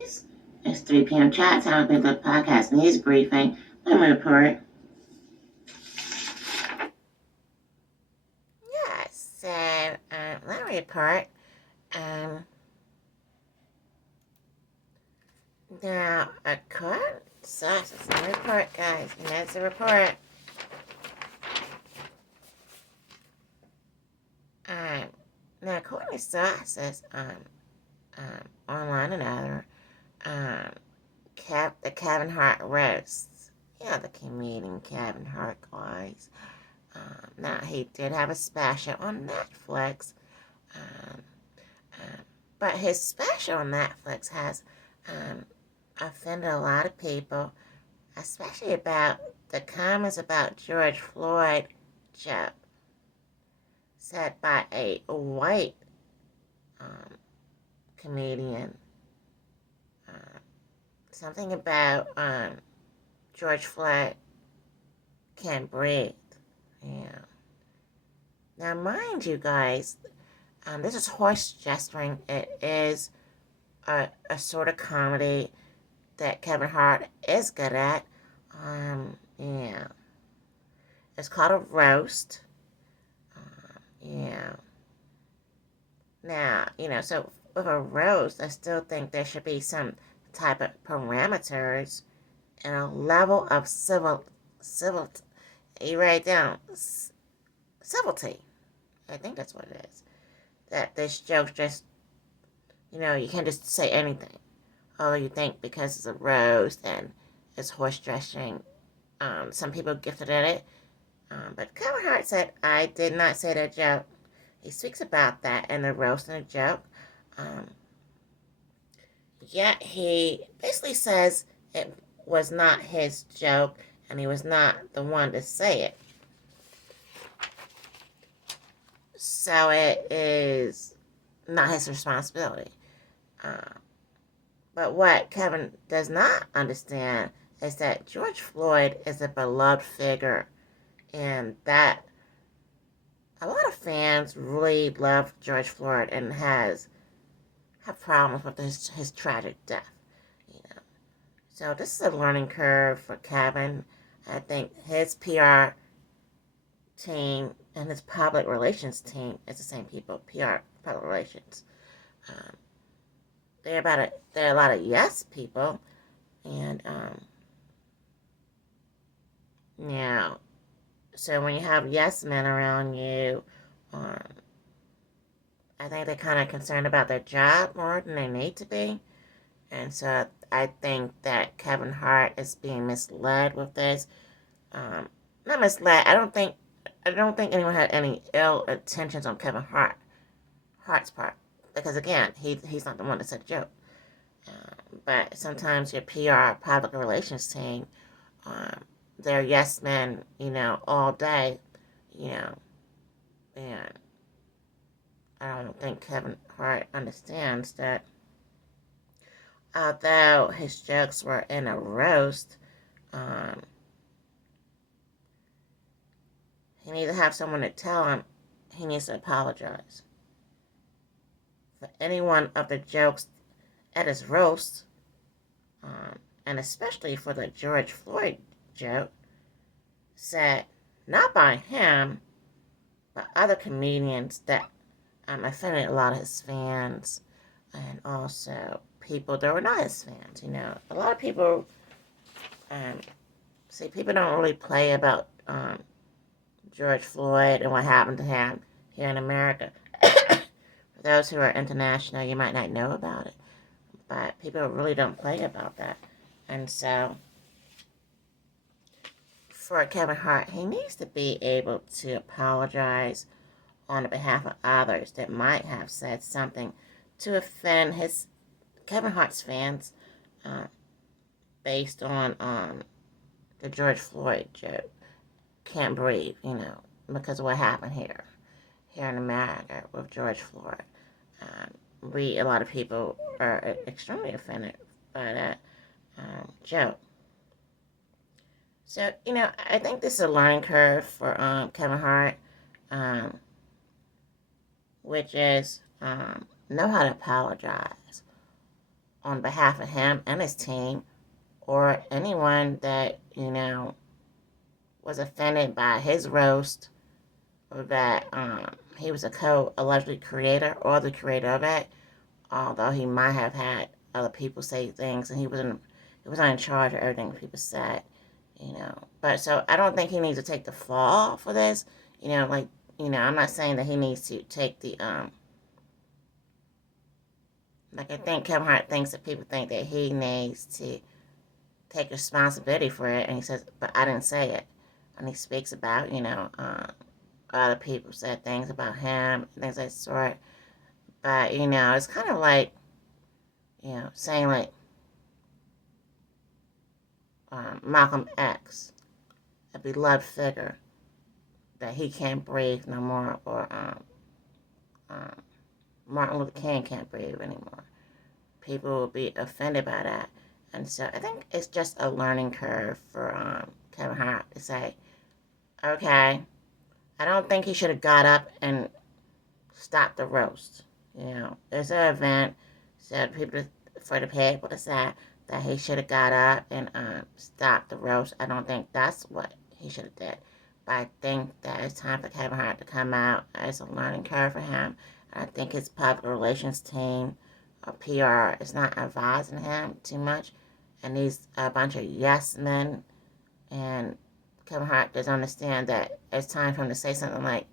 It's 3 p.m. chat time with the podcast news briefing. Let me report. Yeah, so let me report. Now, according sources, let me report, guys. And that's a report. Now, according to sources, online and other, the Kevin Hart roasts. Yeah, the comedian Kevin Hart, guys. Now, he did have a special on Netflix. Um, but his special on Netflix has offended a lot of people, especially about the comments about George Floyd joke said by a white comedian. Something about George Floyd can't breathe. Yeah. Now, mind you, guys, this is horse gesturing. It is a sort of comedy that Kevin Hart is good at. Yeah. It's called a roast. Yeah. Now, so with a roast, I still think there should be some type of parameters and a level of you write down, civility. I think that's what it is. That this joke just, you can't just say anything. Oh, you think because it's a roast and it's horse dressing, some people gifted at it. But Kevin Hart said, I did not say that joke. He speaks about that in the roast and the joke. Yet he basically says it was not his joke and he was not the one to say it. So it is not his responsibility. But what Kevin does not understand is that George Floyd is a beloved figure and that a lot of fans really love George Floyd and have problems with his tragic death. So this is a learning curve for Kevin. I think his PR team and his public relations team is the same people. PR, public relations. They're a lot of yes people, and now, so when you have yes men around you, I think they're kind of concerned about their job more than they need to be. And so I think that Kevin Hart is being misled with this. Not misled. I don't think anyone had any ill intentions on Kevin Hart's part, because again, he's not the one that said the joke. But sometimes your PR, public relations team, they're yes men, all day, and I don't think Kevin Hart understands that although his jokes were in a roast, he needs to have someone to tell him he needs to apologize for any one of the jokes at his roast, and especially for the George Floyd joke, said not by him, but other comedians that offended a lot of his fans, and also people that were not his fans. A lot of people, people don't really play about George Floyd and what happened to him here in America. For those who are international, you might not know about it, but people really don't play about that. And so, for Kevin Hart, he needs to be able to apologize on behalf of others that might have said something to offend Kevin Hart's fans, based on the George Floyd joke. Can't breathe, because of what happened here in America with George Floyd. A lot of people are extremely offended by that joke. So, I think this is a learning curve for Kevin Hart, which is know how to apologize on behalf of him and his team, or anyone that, was offended by his roast, or that he was a allegedly creator or the creator of it, although he might have had other people say things, and he was not in charge of everything people said, But so I don't think he needs to take the fall for this, I'm not saying that he needs to take the like, I think Kevin Hart thinks that people think that he needs to take responsibility for it, and he says, but I didn't say it. And he speaks about, other people said things about him, things of that sort. But, it's kind of like, saying like Malcolm X, a beloved figure, that he can't breathe no more, or um, Martin Luther King can't breathe anymore. People will be offended by that. And so I think it's just a learning curve for Kevin Hart to say, okay, I don't think he should have got up and stopped the roast. It's an event, so for the people to say that he should have got up and stopped the roast. I don't think that's what he should have did. But I think that it's time for Kevin Hart to come out. It's a learning curve for him. I think his public relations team or PR is not advising him too much. And he's a bunch of yes men. And Kevin Hart doesn't understand that it's time for him to say something like,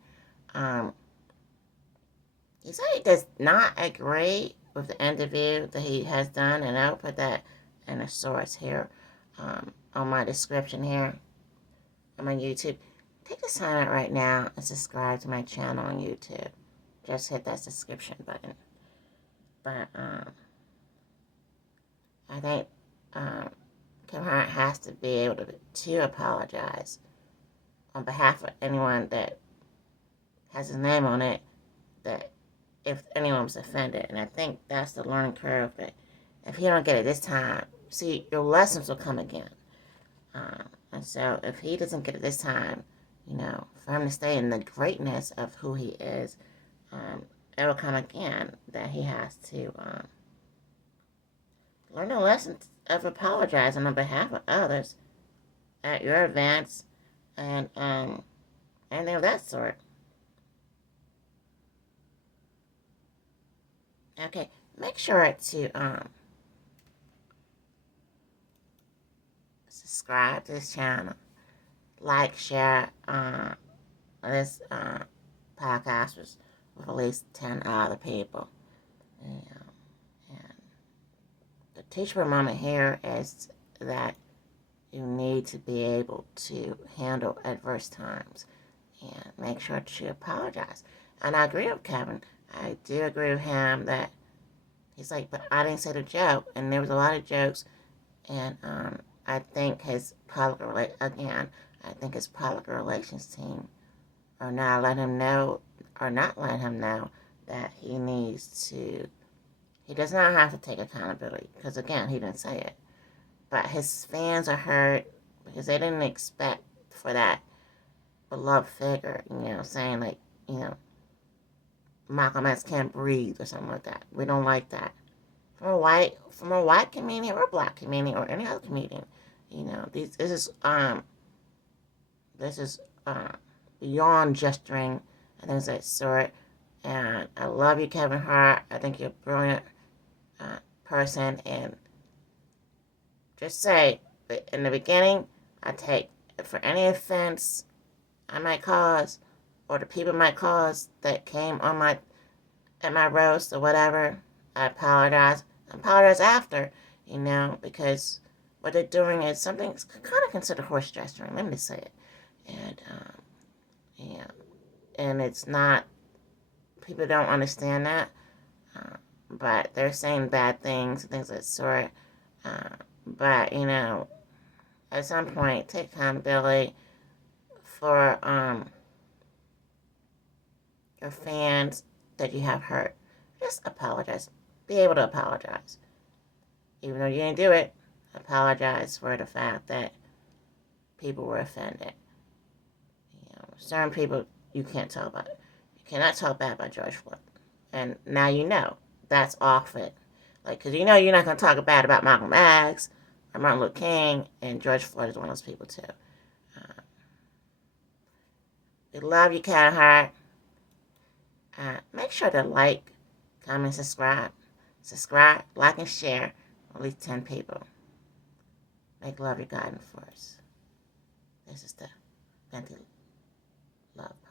he said he does not agree with the interview that he has done, and I'll put that in a source here on my description here on my YouTube. Take this time out right now and subscribe to my channel on YouTube. Just hit that subscription button. But I think Kevin Hart has to be able to apologize on behalf of anyone that has his name on it, that if anyone was offended. And I think that's the learning curve, that if you don't get it this time, see, your lessons will come again. And so if he doesn't get it this time, for him to stay in the greatness of who he is, it will come again that he has to learn the lesson of apologizing on behalf of others at your events and anything of that sort. Okay, make sure to subscribe to this channel, like, share this podcast with at least 10 other people. And the teachable moment here is that you need to be able to handle adverse times and make sure to apologize. And I agree with Kevin. I do agree with him that he's like, but I didn't say the joke. And there was a lot of jokes. And I think his public relations team are not letting him know that he does not have to take accountability. Because again, he didn't say it. But his fans are hurt because they didn't expect for that beloved figure, saying like, Malcolm X can't breathe or something like that. We don't like that. From a white comedian or a black comedian or any other comedian, this is beyond gesturing and things of that sort. And I love you, Kevin Hart. I think you're a brilliant person. And just say, in the beginning, I take for any offense I might cause, or the people might cause that came at my roast or whatever. I apologize. I apologize after, because what they're doing is something kind of considered horse gesturing. Let me just say it. And and it's not. People don't understand that, but they're saying bad things and things of that sort. But at some point, take accountability for your fans that you have hurt. Just apologize. Be able to apologize. Even though you didn't do it, apologize for the fact that people were offended. Certain people you can't talk about. You cannot talk bad about George Floyd. And now that's off it. Like, because you know you're not going to talk bad about Malcolm X or Martin Luther King, and George Floyd is one of those people too. We love you, Kevin Hart. Make sure to like, comment, subscribe. Subscribe, like, and share. At least 10 people. Make love your guiding force. This is the Binti LOVE.